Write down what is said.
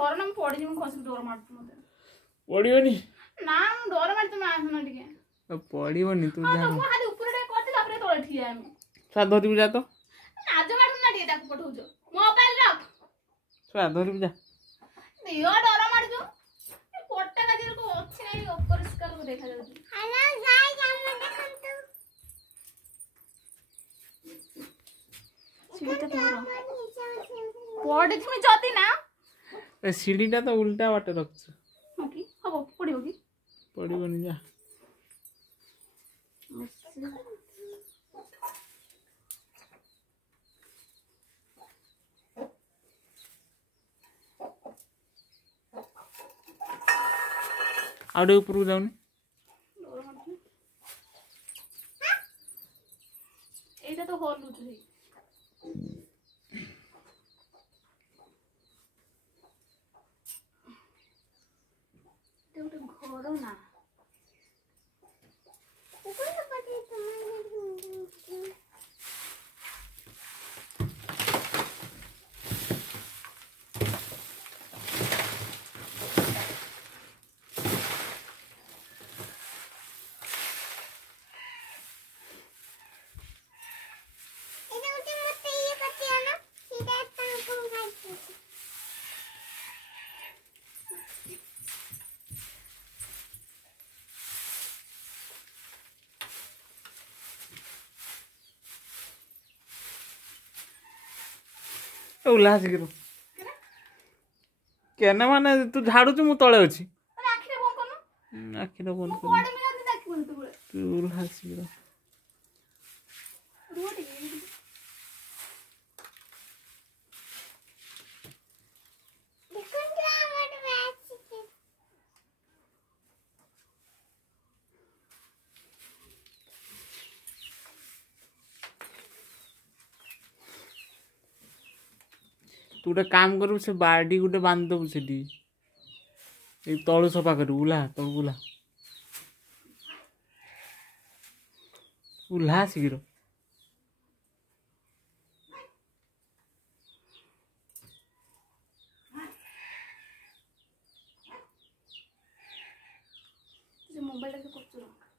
धर ना पड़ी जी खस डर मार मते पड़िबनी ना डर मार तुम आस ना टिके पड़िबनी तू हां जा तो खाली ऊपर रे करती तापर तळे ठिया हम सा धरिबु जा तो आज मार ना टिके ताको पठौजो मोबाइल रख सा धरिबु जा दियो डर मार जो कोट्टा काजर को अछि नै अपरिष्कार को देखा जाउची हेलो गाइस हम देखंतु सीढ़ी तो धरो पड़े तुम जति ना ए सीढ़ीटा तो उल्टा बाटे रखछ हो की हबो पड़िबो की पड़िबनी जा आउडे ऊपर जाउनी एटा तो होल लुचुई तो घर ना उल्लास गिरो केना माने तू झाड़ू मु तळे अछि आखिरे बंद करनो आखिर बंद कर पड़े में जल्दी देखिबो तू बोले तू उल्लास गिरो रोटी तू गोटे काम करू से बाड़ी गोटे बांध दबु से तलु सफा करू उला तलु उला उल्हा शीघ्र मोबाइल के